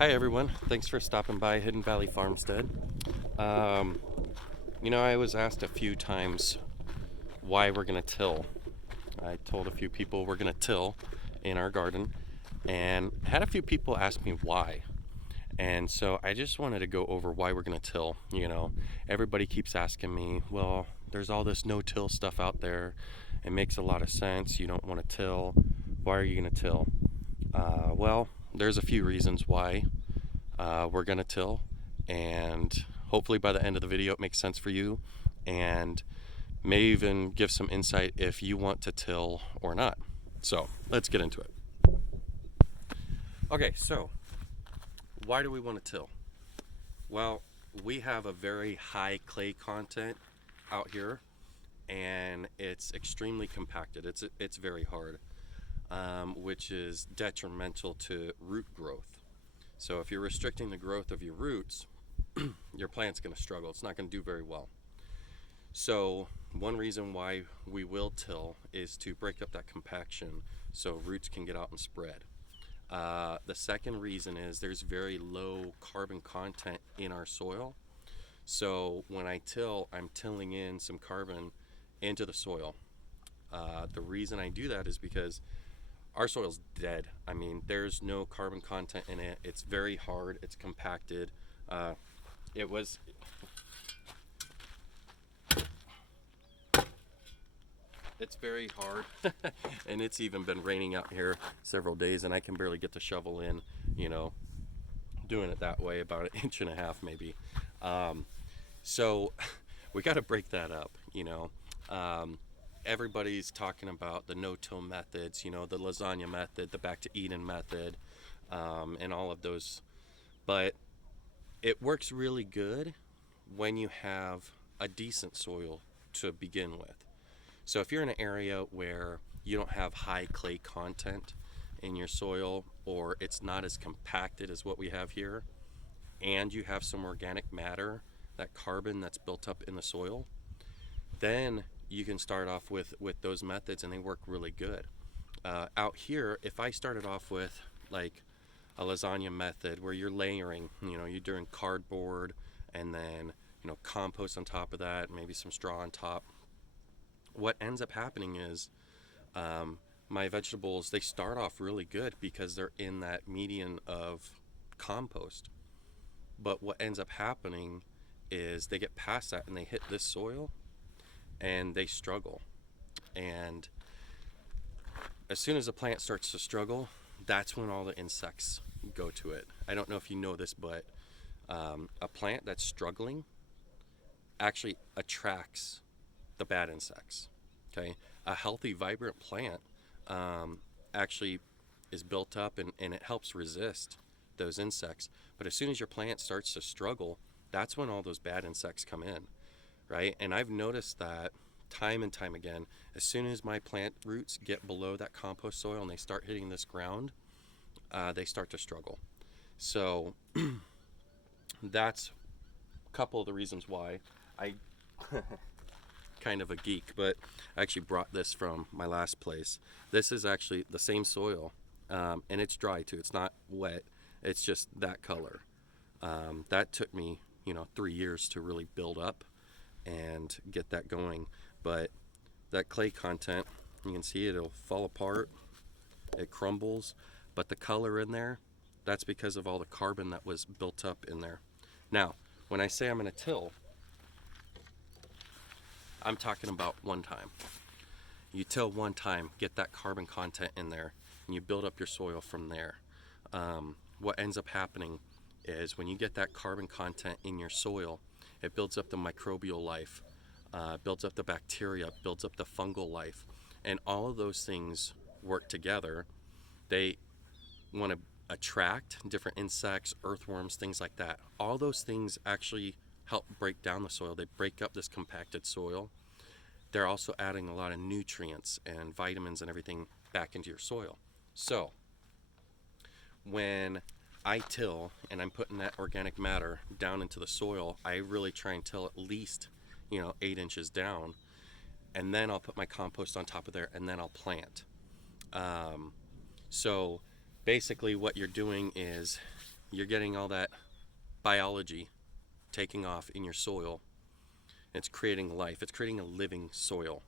Hi everyone, thanks for stopping by Hidden Valley Farmstead. Um, I was asked a few times why we're gonna till. I told a few people we're gonna till in our garden and had a few people ask me why. And so I just wanted to go over why we're gonna till. Everybody keeps asking me, well, there's all this no-till stuff out there. It makes a lot of sense. You don't want to till. Why are you gonna till? Well, there's a few reasons why we're gonna till, and hopefully by the end of the video it makes sense for you, and may even give some insight if you want to till or not. So let's get into it. Okay, so why do we want to till? Well, we have a very high clay content out here, and it's extremely compacted. It's very hard, which is detrimental to root growth. So if you're restricting the growth of your roots, your plant's going to struggle. It's not going to do very well. So one reason why we will till is to break up that compaction so roots can get out and spread. The second reason is there's very low carbon content in our soil. So when I till, I'm tilling in some carbon into the soil. The reason I do that is because our soil's dead. I mean, there's no carbon content in it. It's very hard. It's compacted. Uh, it was it's very hard and it's even been raining out here several days and I can barely get the shovel in, you know doing it that way about an inch and a half maybe. So we got to break that up. um, Everybody's talking about the no-till methods, the lasagna method, the back to Eden method, and all of those, but it works really good when you have a decent soil to begin with. So if you're in an area where you don't have high clay content in your soil, or it's not as compacted as what we have here, and you have some organic matter, that carbon that's built up in the soil, then you can start off with those methods and they work really good. Out here, if I started off with like a lasagna method where you're layering, you're doing cardboard and then compost on top of that, maybe some straw on top, what ends up happening is, um, my vegetables, they start off really good because they're in that median of compost. But what ends up happening is they get past that and they hit this soil and they struggle. And as soon as a plant starts to struggle, that's when all the insects go to it. I don't know if you know this, but a plant that's struggling actually attracts the bad insects. Okay, a healthy, vibrant plant, um, actually is built up and it helps resist those insects. But as soon as your plant starts to struggle, that's when all those bad insects come in, right? And I've noticed that time and time again. As soon as my plant roots get below that compost soil and they start hitting this ground, they start to struggle. So that's a couple of the reasons why I kind of a geek, but I actually brought this from my last place. This is actually the same soil, and it's dry too. It's not wet. It's just that color. That took me, 3 years to really build up and get that going. But that clay content, you can see it'll fall apart. It crumbles, but the color in there, that's because of all the carbon that was built up in there. Now, when I say I'm going to till, I'm talking about one time. You till one time, get that carbon content in there, and you build up your soil from there. What ends up happening is when you get that carbon content in your soil, it builds up the microbial life, builds up the bacteria, builds up the fungal life, and all of those things work together. They want to attract different insects, earthworms, things like that. All those things actually help break down the soil. They break up this compacted soil. They're also adding a lot of nutrients and vitamins and everything back into your soil. So when I till and I'm putting that organic matter down into the soil, I really try and till at least 8 inches down, and then I'll put my compost on top of there, and then I'll plant. So basically what you're doing is you're getting all that biology taking off in your soil. It's creating life. It's creating a living soil,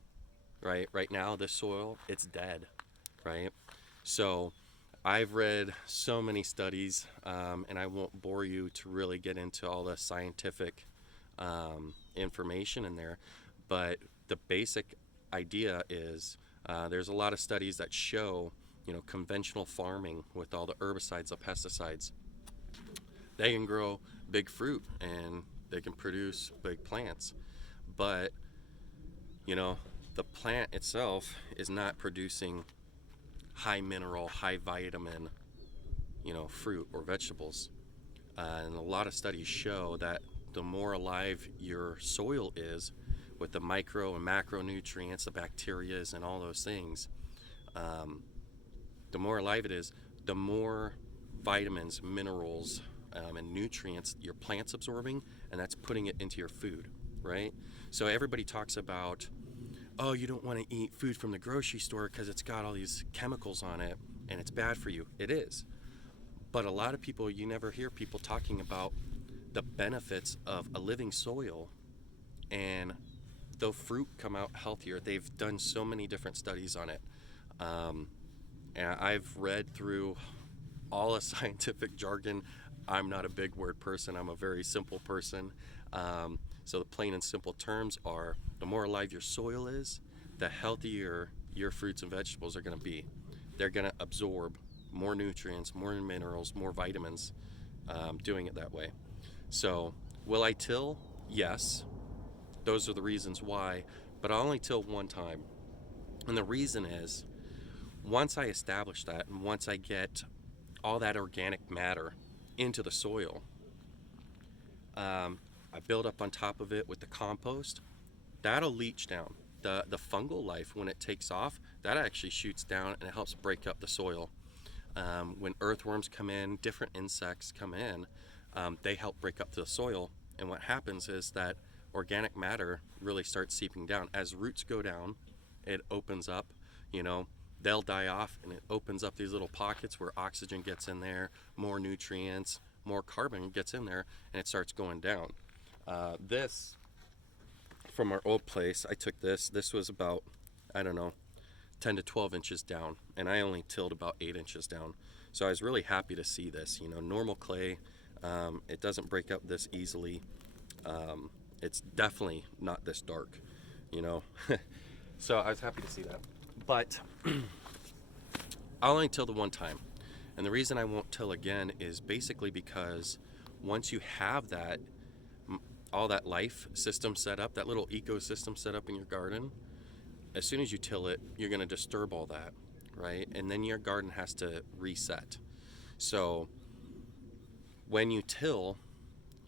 right? Right now, this soil, it's dead, right? So I've read so many studies, and I won't bore you to really get into all the scientific information in there, but the basic idea is there's a lot of studies that show, conventional farming with all the herbicides, the pesticides, they can grow big fruit and they can produce big plants, but the plant itself is not producing high mineral, high vitamin, fruit or vegetables. And a lot of studies show that the more alive your soil is with the micro and macronutrients, the bacterias and all those things, the more alive it is, the more vitamins, minerals, and nutrients your plant's absorbing, and that's putting it into your food, right? So everybody talks about, oh, you don't want to eat food from the grocery store because it's got all these chemicals on it and it's bad for you. It is. But a lot of people, you never hear people talking about the benefits of a living soil, and the fruit come out healthier. They've done so many different studies on it. And I've read through all the scientific jargon. I'm not a big word person. I'm a very simple person. So the plain and simple terms are, the more alive your soil is, the healthier your fruits and vegetables are going to be. They're going to absorb more nutrients, more minerals, more vitamins, doing it that way. So will I till? Yes. Those are the reasons why, but I'll only till one time. And the reason is, once I establish that, and once I get all that organic matter into the soil, I build up on top of it with the compost. That'll leach down. The fungal life, when it takes off, that actually shoots down and it helps break up the soil. When earthworms come in, different insects come in, they help break up the soil. And what happens is that organic matter really starts seeping down. As roots go down, it opens up, they'll die off, and it opens up these little pockets where oxygen gets in there, more nutrients, more carbon gets in there, and it starts going down. This, from our old place, I took this was about, 10 to 12 inches down, and I only tilled about 8 inches down. So I was really happy to see this. Normal clay, it doesn't break up this easily. It's definitely not this dark, So I was happy to see that. But I'll only till the one time. And the reason I won't till again is basically because once you have that, all that life system set up, that little ecosystem set up in your garden, as soon as you till it, you're going to disturb all that, right? And then your garden has to reset. So when you till,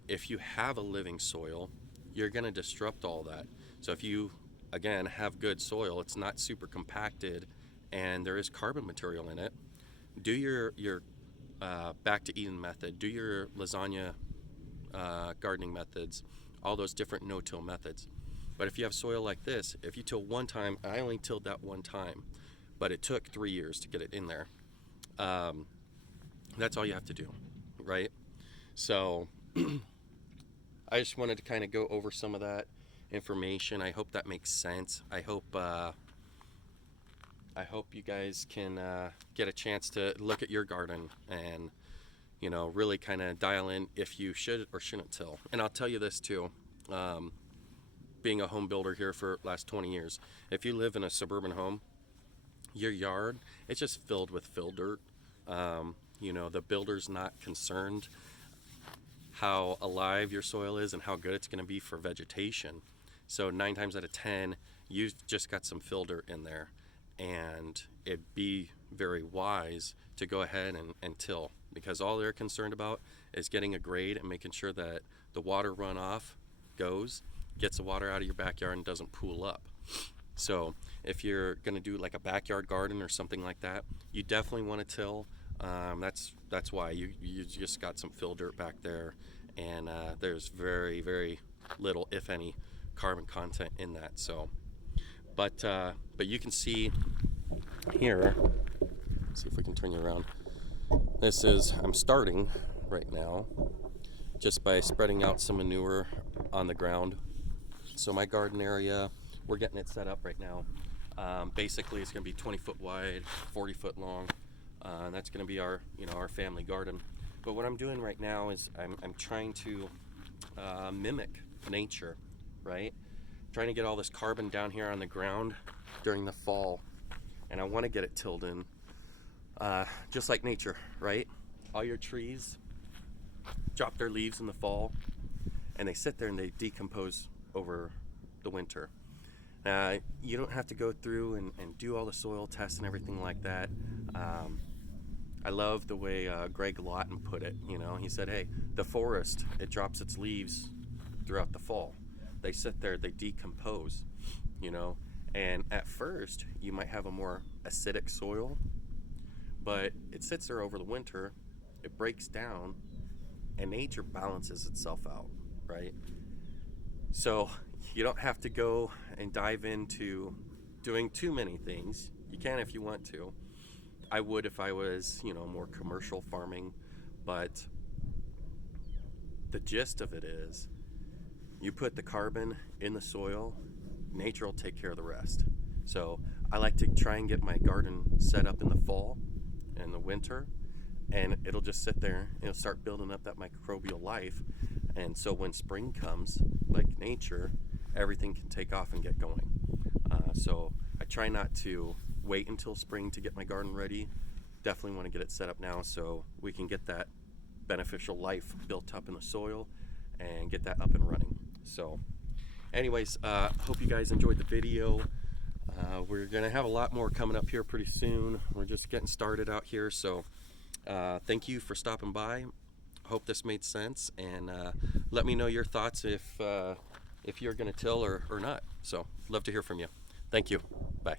if you have a living soil, you're going to disrupt all that. So if you, again, have good soil, it's not super compacted, and there is carbon material in it, do your back to Eden method, do your lasagna gardening methods, all those different no-till methods. But if you have soil like this, if you till one time, I only tilled that one time, but it took 3 years to get it in there. That's all you have to do, right? So I just wanted to kind of go over some of that information. I hope that makes sense. I hope you guys can get a chance to look at your garden and really kind of dial in if you should or shouldn't till. And I'll tell you this too, being a home builder here for the last 20 years, if you live in a suburban home, your yard, it's just filled with fill dirt. The builder's not concerned how alive your soil is and how good it's going to be for vegetation. So 9 times out of 10, you've just got some fill dirt in there, and it'd be very wise to go ahead and till, because all they're concerned about is getting a grade and making sure that the water runoff gets the water out of your backyard and doesn't pool up. So if you're going to do like a backyard garden or something like that, you definitely want to till. That's why you just got some fill dirt back there, and there's very, very little, if any, carbon content in that. So but you can see here, see if we can turn you around. I'm starting right now just by spreading out some manure on the ground. So my garden area, we're getting it set up right now. Basically, it's going to be 20 foot wide, 40 foot long. And that's going to be our, our family garden. But what I'm doing right now is I'm trying to mimic nature, right? Trying to get all this carbon down here on the ground during the fall, and I want to get it tilled in, just like nature, right? All your trees drop their leaves in the fall, and they sit there and they decompose over the winter. You don't have to go through and do all the soil tests and everything like that. I love the way Greg Lawton put it. He said, hey, the forest, it drops its leaves throughout the fall. They sit there, they decompose, and at first you might have a more acidic soil, but it sits there over the winter, it breaks down, and nature balances itself out, right? So you don't have to go and dive into doing too many things. You can if you want to. I would if I was, more commercial farming, but the gist of it is you put the carbon in the soil, nature will take care of the rest. So I like to try and get my garden set up in the fall and the winter, and it'll just sit there and it'll start building up that microbial life. And so when spring comes, like nature, everything can take off and get going. So I try not to wait until spring to get my garden ready. Definitely want to get it set up now so we can get that beneficial life built up in the soil and get that up and running. So anyways, hope you guys enjoyed the video. We're gonna have a lot more coming up here pretty soon. We're just getting started out here, so thank you for stopping by. Hope this made sense, and let me know your thoughts if you're gonna till or not. So love to hear from you. Thank you. Bye.